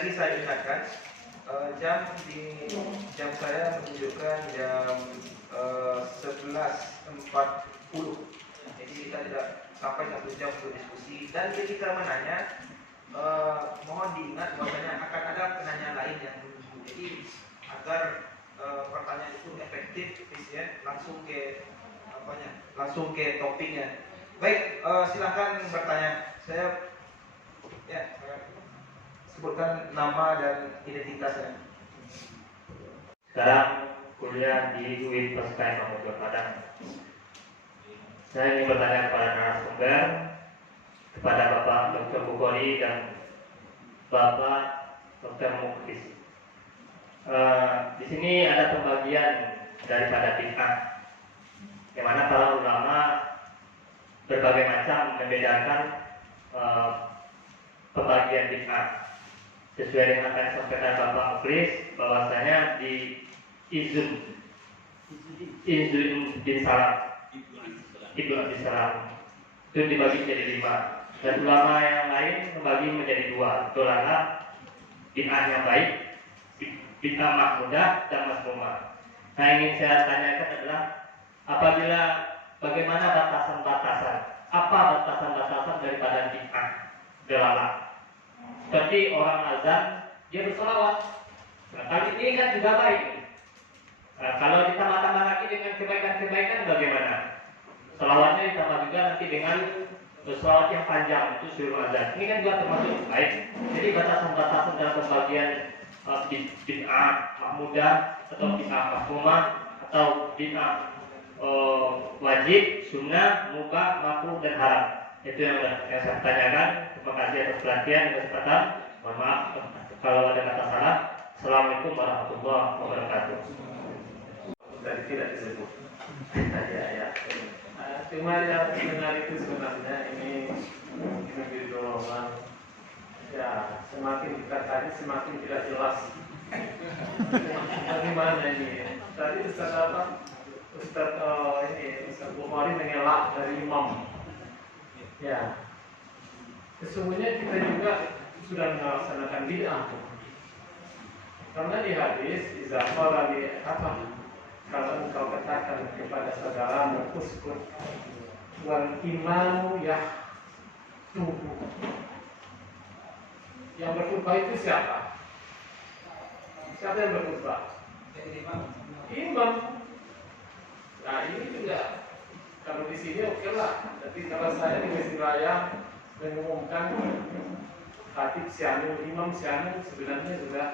lagi saya ingatkan, jam saya menunjukkan jam 11.40. Jadi kita tidak sampai 1 jam untuk diskusi. Dan ketika menanya, mohon diingat bahwasanya akan ada penanya lain yang menunggu. Jadi agar pertanyaan itu efektif, efisien, langsung ke topiknya. Baik, silakan bertanya. Saya sebutkan nama dan identitasnya. Sekarang kuliah di UIN Peskai Mahmud Padang. Saya ingin bertanya kepada narasumber, kepada Bapak Dr. Bukhari dan Bapak Dr. Muklis. Di sini ada pembagian daripada bid'ah, yang mana para ulama berbagai macam membedakan pembagian bid'ah. Sesuai dengan apa yang disampaikan Bapak Muklis, bahwasanya di Ibnu bin Salam itu dibagi menjadi 5, dan ulama yang lain membagi menjadi 2. Itulah bid'ah yang baik, bid'ah mahmudah dan mazmumah. Nah, ingin saya tanyakan adalah bagaimana batasan-batasan, apa batasan-batasan daripada bid'ah dalalah? Seperti orang azan, dia bersolawat. Nah, kali ini kan juga baik. Nah, kalau ditambah-tambah lagi dengan kebaikan-kebaikan bagaimana? Selawatnya ditambah juga nanti dengan selawat yang panjang, itu suruh azan. Ini kan juga termasuk baik. Jadi batasan-batasan dalam pembagian bid'ah mahmudah atau bid'ah mazmumah atau bid'ah wajib, sunnah, mubah, makruh dan haram. Itu yang saya tanyakan. Terima kasih atas perhatian dan kesempatan. Mohon maaf kalau ada kata salah. Assalamualaikum warahmatullahi wabarakatuh. Tadi tidak disebut. Ya. Cuma yang benar itu sebenarnya ini menjadi dorongan. Ya, semakin kita tadi semakin tidak jelas. Bagaimana ini? Tadi Ustaz Bukhari mengelak dari imam. Ya, sesungguhnya kita juga sudah melaksanakan bid'ah. Karena di hadis izafar lagi apa? Kalau engkau katakan kepada saudaramu uskut wal imanu tubuh. Yang berkhutbah itu siapa? Siapa yang berkhutbah? Imam. Nah, ini juga kalau di sini oke lah. Tapi kalau saya di Masjid Raya mengumumkan khatib Sianu, Imam Sianu sebenarnya sudah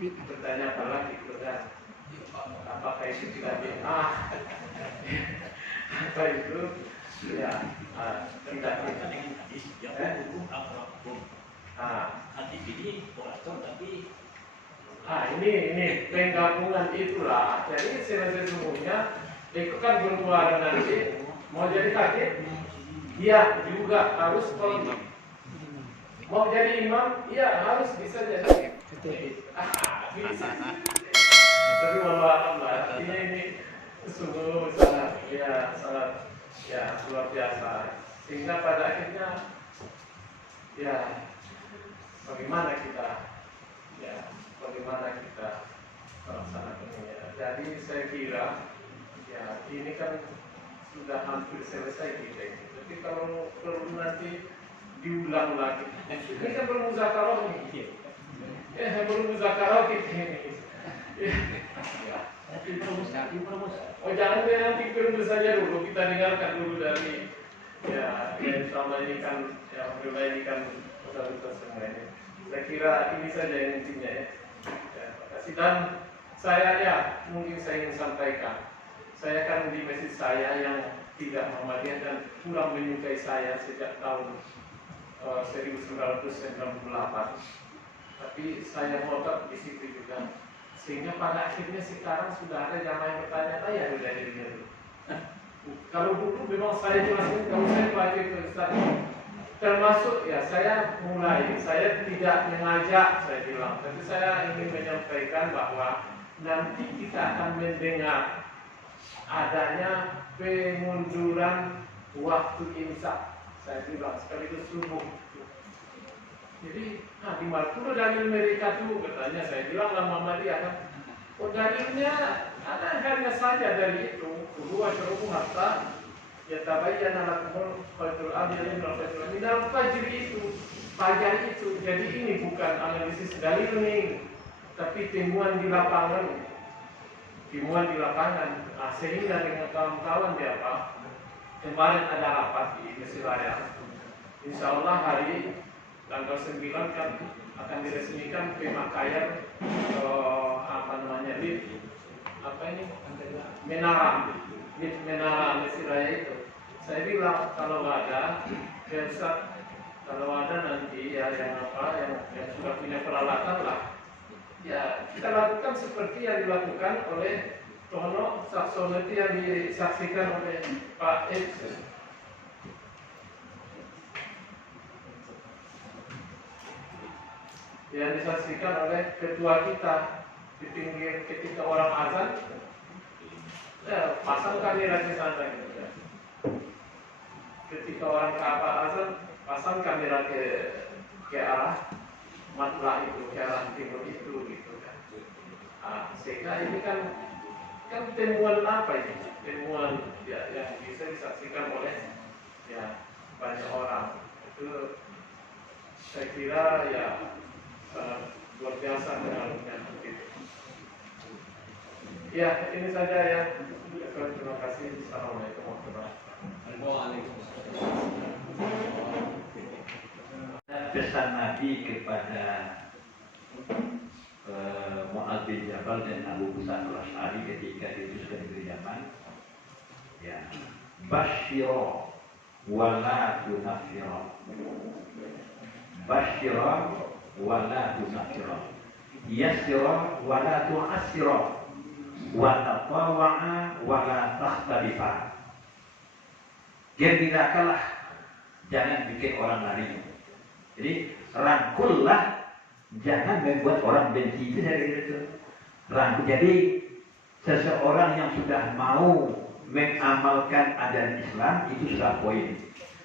bertanya apa lagi sudah apakah itu tidak bid'ah? Apa itu? Ya, tidak ini penggabungan itulah. Jadi sesungguhnya itu kan bermuara nanti mau jadi khatib, dia juga harus kolom. Mau jadi imam, iya harus bisa jadi. Tapi wallah ini sungguh sangat luar biasa. Sehingga pada akhirnya bagaimana kita melaksanakan ini. Jadi saya kira ini kan sudah hampir selesai kita ini. Tapi kalau perlu nanti diulang lagi, ini kan belum muzakarah nih. Belum muzakarah kita ini. Oh, jangan nanti perlu saja dulu, kita dengarkan dulu dari insyaallah ini kan ini kan semua ini. Saya kira ini saja yang intinya ya. Terima kasih. Dan saya mungkin saya ingin sampaikan, saya kan di masjid saya yang tidak Muhammadiyah dan kurang menyukai saya sejak tahun 1998. Tapi saya ngotot di situ juga. Sehingga pada akhirnya sekarang sudah ada jamaah yang bertanya-tanya dari dirinya dulu. Kalau dulu memang saya jelasin, kalau saya baca itu Ustaz, termasuk saya tidak mengajak, saya bilang, tapi saya ingin menyampaikan bahwa nanti kita akan mendengar adanya pengunduran waktu imsak. Saya bilang sekaligus subuh. Jadi, di mana dalil mereka tuh katanya, saya bilang lah Muhammadiyah kan. Oh dalilnya ada hanya saja dari itu. Kedua syuruh hatta ya tabayyana lakumul khaytul abyad minal fajr itu. Fajar itu. Jadi ini bukan analisis dalil nih, tapi temuan di lapangan. Temuan di lapangan. Sehingga dengan kawan-kawan dia apa? Kemarin ada rapat di Mesir Raya. Insya Allah hari tanggal 9 kan akan diresmikan pemakaian menara Mesir Raya itu. Saya bilang kalau ada kalau ada nanti ya yang sudah punya peralatan lah, ya kita lakukan seperti yang dilakukan oleh Tono Saksono itu yang disaksikan oleh Pak X. Yang disaksikan oleh ketua kita di pinggir ketika orang azan, ya pasang kamera di sana gitu ya. Ketika orang Ka'bah azan, pasang kamera ke arah matlah itu, ke arah timur itu gitu kan. Sehingga ini kan temuan apa ini? Temuan ya, yang bisa disaksikan oleh ya banyak orang. Itu saya kira ya luar biasa pengaruhnya begitu. Ya, ini saja ya. Terima kasih. Assalamualaikum warahmatullahi wabarakatuh. Pesan Nabi kepada Mu'adz bin Jabal dan Abu Musa al-Asy'ari ketika itu sudah di Yaman, ya, basyira wa la tunaffira, basyira wa la tunaffira, yassira wa la tu'assira, wa tatawa'a wa la takhtalifa. Gembirakanlah, jangan bikin orang lari. Jadi rangkullah, jangan membuat orang benci. Itu saya kira itu. Rangkul. Jadi seseorang yang sudah mau mengamalkan ajaran Islam itu sudah poin.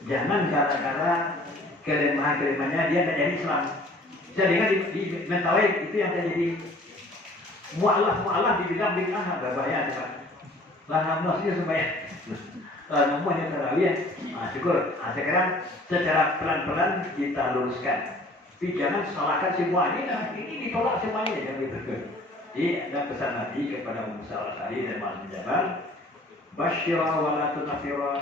Jangan gara-gara kelemahan-kelemahannya dia tidak jadi Islam. Saya dengar di Mentawai itu yang terjadi mu'alaf dibilang bid'ah, berbahaya itu Pak. Lah maksudnya supaya namanya terawih, syukur. Sekarang secara pelan-pelan kita luruskan. Tapi jangan salahkan semua ini ditolak semuanya, jangan gitu. Jadi ada pesan Nabi kepada Musa al-Asy'ari dan Mu'adz bin Jabal, basyira wa la tunaffira,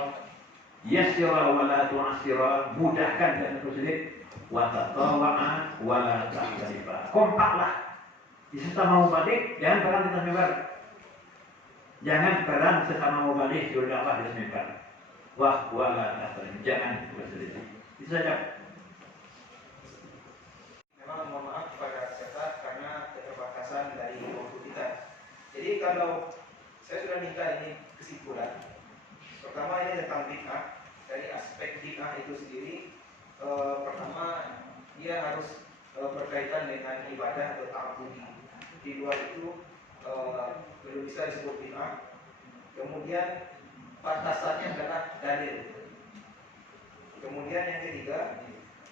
yassira wa la tu'assira, mudahkan dan bersulit, wa tatawa'a wa la takhtalifa. Kompaklah. Sesama mubalik, jangan perang di atas mimbar. Jangan perang sesama mubalik, suruh Allah di atas mimbar. Wah, wala takhtalifa, jangan berselisih. Itu saja. Memang mohon maaf kepada peserta karena keterbatasan dari waktu kita. Jadi kalau saya sudah minta ini kesimpulan. Pertama ini tentang bid'ah. Dari aspek bid'ah itu sendiri, pertama dia harus berkaitan dengan ibadah atau ta'abbudi. Di luar itu belum bisa disebut bid'ah. Kemudian batasannya adalah dalil. Kemudian yang ketiga,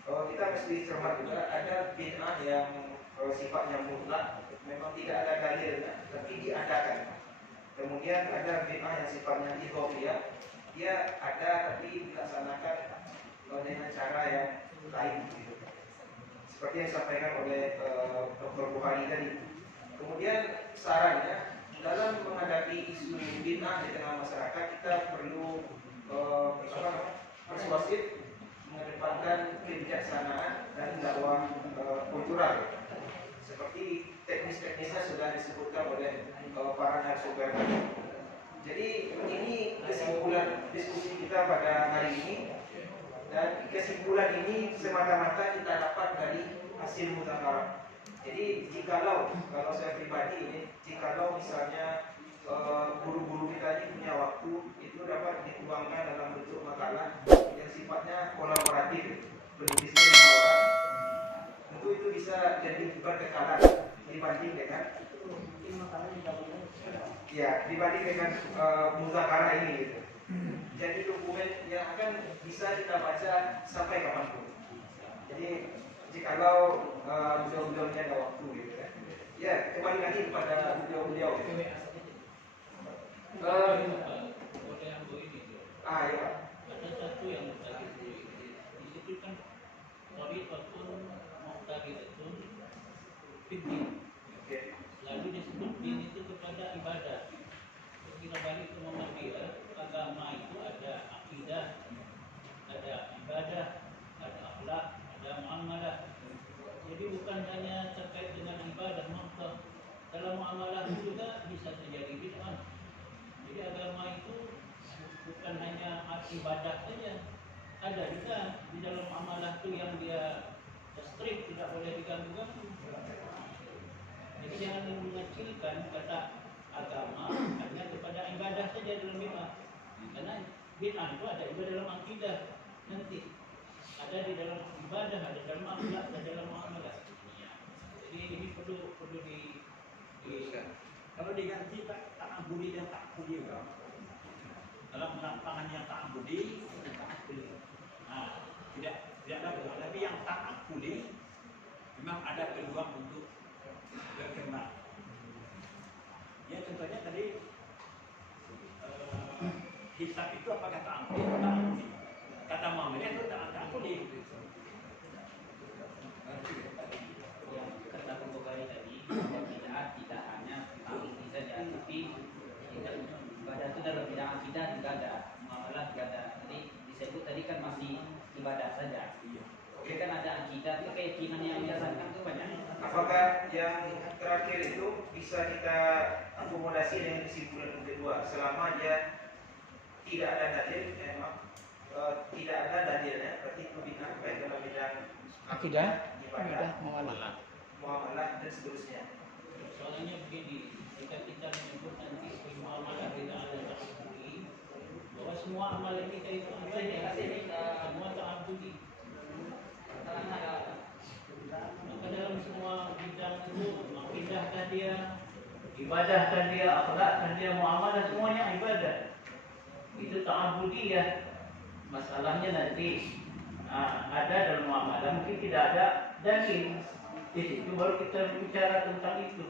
kita mesti cermat juga, ada bid'ah yang sifatnya mutlak, memang tidak ada dalilnya, tapi diadakan. Kemudian ada bid'ah yang sifatnya idhofiyah, dia ada tapi dilaksanakan dengan cara yang lain, gitu. Seperti yang disampaikan oleh Dr. Bukhari tadi. Kemudian sarannya dalam menghadapi isu bid'ah di tengah masyarakat, kita perlu persuasif, mengedepankan kebijaksanaan dan dakwah kultural. Seperti teknis-teknisnya sudah disebutkan oleh para narasumber. Jadi ini kesimpulan diskusi kita pada hari ini, dan kesimpulan ini semata-mata kita dapat dari hasil mudzakarah. Jadi kalau saya pribadi ini, jikalau misalnya guru-guru kita ini punya waktu, itu dapat dituangkan dalam bentuk makalah yang sifatnya kolaboratif, penulisnya 5 orang, tentu itu bisa jadi berkekalan dibanding dengan mudzakarah ini gitu. Jadi dokumen yang akan bisa kita baca sampai kapanpun. Jadi jikalau beliau-beliaunya ada waktu gitu kan. Ya, kembali lagi kepada beliau-beliau. Ya. Ada satu yang di situ kan Thariqatun Muqtadiratun Fiddin. Lalu disebut din itu kepada ibadah. Kita balik ke Muhammadiyah, agama itu ada akidah, ada ibadah, ada akhlak, ada muamalah. Jadi bukan hanya terkait dengan ibadah mutlak. Dalam muamalah itu juga bisa terjadi bid'ah. Jadi agama itu bukan hanya ibadah saja, ada juga di dalam amalah itu yang dia strict, tidak boleh diganggu-ganggu. Jadi jangan mengecilkan kata agama hanya kepada ibadah saja dalam bid'ah, karena bid'ah itu ada juga dalam akidah, nanti ada di dalam ibadah, ada dalam akhlak, ada dalam muamalah. Jadi ini perlu di kalau diganti ta'abudi dan ta'budi juga. Dalam penampangannya ta'abudi dan ta'budi. Nah, tidak ada peluang. Tapi yang ta'budi memang ada peluang untuk berkembang. Ya contohnya tadi hisab itu apakah ta'budi atau ta'budi? Kata Muhammadiyah itu ta'budi. Yang kata Bukhari tadi, bid'ah tidak hanya ta'budi saja, tapi ibadah itu dalam bidang akidah juga ada, muamalah juga ada. Jadi disebut tadi kan masih ibadah saja. Oke, kan ada akidah itu keyakinan yang mendasarkan itu banyak. Apakah yang terakhir itu bisa kita akomodasi dengan kesimpulan kedua? Selama dia tidak ada dalil, tidak ada dalilnya, berarti itu bid'ah baik dalam bidang Akidah, ibadah, muamalah dan seterusnya. Soalnya begini, jika kita menyebut nanti muamalah tidak ada ta'abudi, bahwa semua amal yang kita itu semua ta'abudi. Maka dalam semua bidang itu akidahkah dia, ibadahkah dia, akhlakkan dia, muamalah, semuanya ibadah. Itu ta'abudi ya. Masalahnya nanti ada dalam muamalah mungkin tidak ada dalil. Di situ baru kita bicara tentang itu.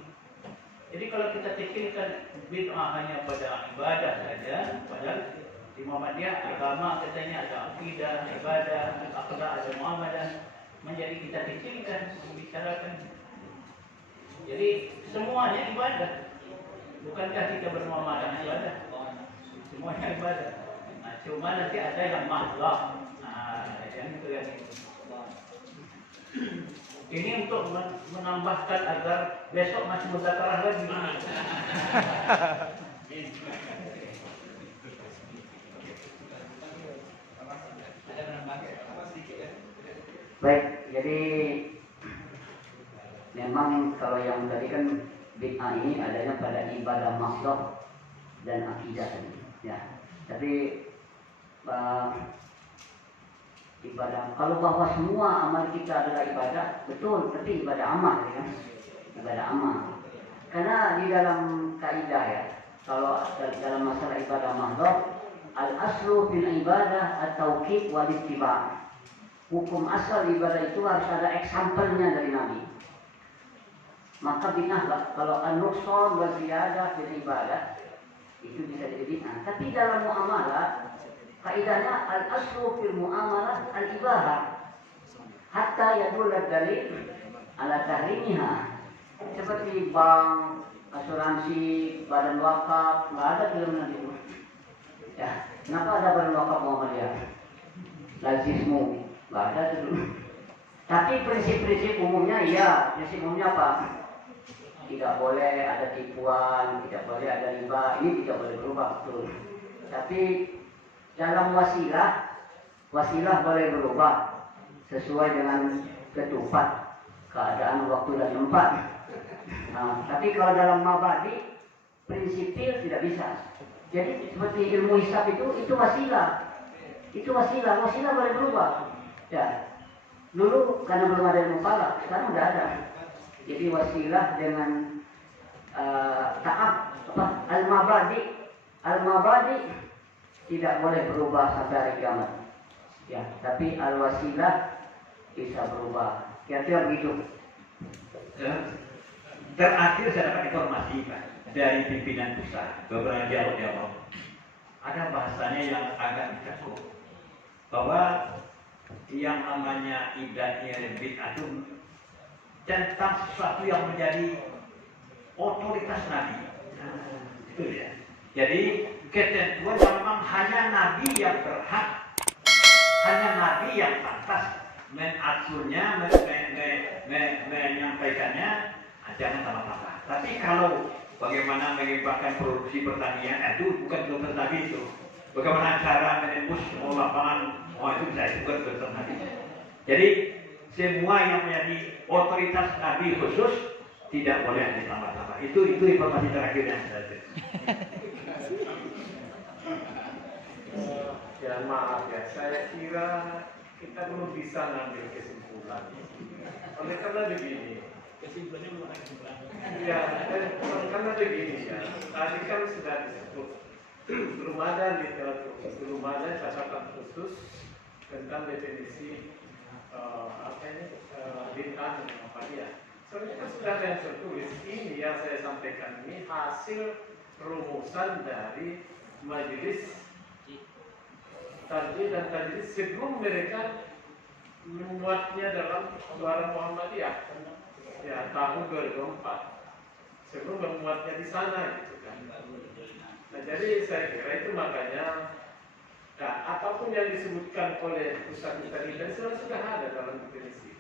Jadi kalau kita kecilkan bid'ah hanya pada ibadah saja, padahal di Muhammadiyah agama katanya ada akidah, ibadah, akhlak, ada muamalah, menjadi kita kecilkan membicarakan. Jadi semuanya ibadah. Bukankah kita bermuamalah ibadah? Semuanya ibadah. Nah, cuma nanti ada yang mahlah. Nah, yang itu yang itu. Ini untuk menambahkan agar besok masih mudzakarah lagi. Baik, jadi memang kalau yang tadi kan bid'ah ini adanya pada ibadah makhluk dan akidah tadi. Ya, tapi ibadah. Kalau bahwa semua amal kita adalah ibadah, betul, tapi ibadah amal, ya kan? Ibadah amal. Karena di dalam kaidah ya, kalau dalam masalah ibadah makhluk, al-aslu fil ibadah at-tauqif wal ittiba'. Hukum asal ibadah itu harus ada example-nya dari Nabi. Maka bid'ah kalau an-nuqsan wa ziyadah fil ibadah itu bisa jadi bid'ah. Tapi dalam muamalah kaidahnya al-aslu fil muamalah al-ibahah hatta yadul dalil ala tahrimiha. Seperti bank, asuransi, badan wakaf, nggak ada dalam Nabi itu. Ya, kenapa ada badan wakaf Muhammadiyah? Lazismu, nggak ada dulu. Tapi prinsip-prinsip umumnya iya, prinsip umumnya apa? Tidak boleh ada tipuan, tidak boleh ada riba, ini tidak boleh berubah, betul. Tapi dalam wasilah boleh berubah sesuai dengan ketupat, keadaan, waktu dan tempat. Nah, tapi kalau dalam mabadi prinsipil tidak bisa. Jadi seperti ilmu hisab itu wasilah. Itu wasilah boleh berubah. Ya. Dulu karena belum ada ilmu falak, sekarang sudah ada. Jadi wasilah dengan al-mabadi tidak boleh berubah sampai hari kiamat. Ya, tapi al-wasilah bisa berubah Kira-kira begitu. Terakhir saya dapat informasi Pak, dari pimpinan pusat beberapa dialog ada bahasanya yang agak dicangkup bahwa yang namanya ibadah bid'ah itu tentang sesuatu yang menjadi otoritas Nabi. Itu ya. Jadi ketentuan yang memang hanya Nabi yang berhak, hanya Nabi yang pantas mengaturnya, menyampaikannya, jangan sama-sama. Tapi kalau bagaimana mengembangkan produksi pertanian, itu bukan dokter Nabi itu. Bagaimana cara menembus lapangan, itu bisa bukan dokter Nabi. Jadi semua yang menjadi otoritas Nabi khusus tidak boleh ditambah-tambah. Itu informasi terakhir yang saya beri. Ya maaf ya, saya kira kita belum bisa ngambil kesimpulan. Oleh karena begini, kesimpulannya belum ada kesimpulan. ya karena begini ya, tadi kan sudah disebut belum ada literatur, belum ada catatan khusus tentang definisi bid'ah dan Muhammadiyah. Sebenarnya kan sudah ada yang tertulis. Ini yang saya sampaikan ini hasil rumusan dari majelis Tarjih dan Tajwid sebelum mereka memuatnya dalam Suara Muhammadiyah ya tahun 2004 sebelum memuatnya di sana gitu kan. Nah, jadi saya kira itu makanya apapun yang disebutkan oleh Ustaz tadi sudah ada dalam definisi,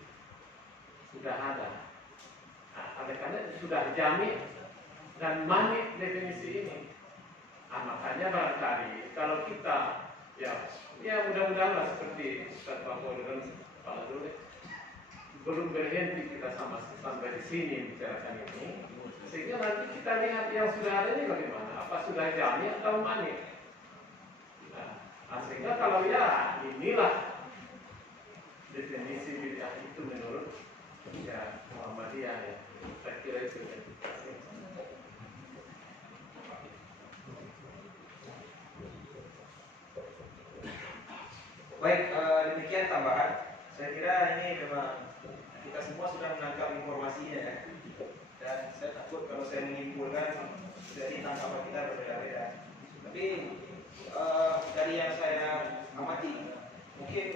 sudah ada. Nah, oleh karena sudah jamik dan manik definisi ini. Nah, makanya barangkali kalau kita ya mudah-mudahan seperti Ustaz Mahmud dan Pak Dule belum berhenti kita sampai di sini bicarakan ini, sehingga nanti kita lihat yang sudah ada ini bagaimana, apa sudah jami atau manik. Nah, sehingga kalau ya inilah definisi bid'ah itu menurut ya Muhammadiyah ya, saya kira itu. Baik, demikian tambahan. Saya kira ini memang kita semua sudah menangkap informasinya ya. Dan saya takut kalau saya menyimpulkan dari tangkapan kita berbeda-beda. Tapi dari yang saya amati, mungkin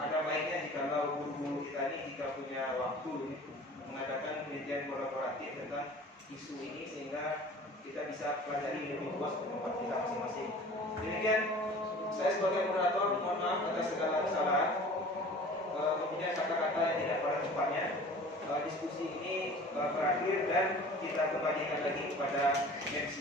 ada baiknya jika guru-guru kita ini jika punya waktu mengadakan penelitian kolaboratif tentang isu ini sehingga kita bisa pelajari lebih luas tempat kita masing-masing. Demikian. Saya sebagai moderator mohon maaf atas segala kesalahan, kemudian kata-kata yang tidak pada tempatnya. Diskusi ini berakhir dan kita kembalikan lagi kepada MC.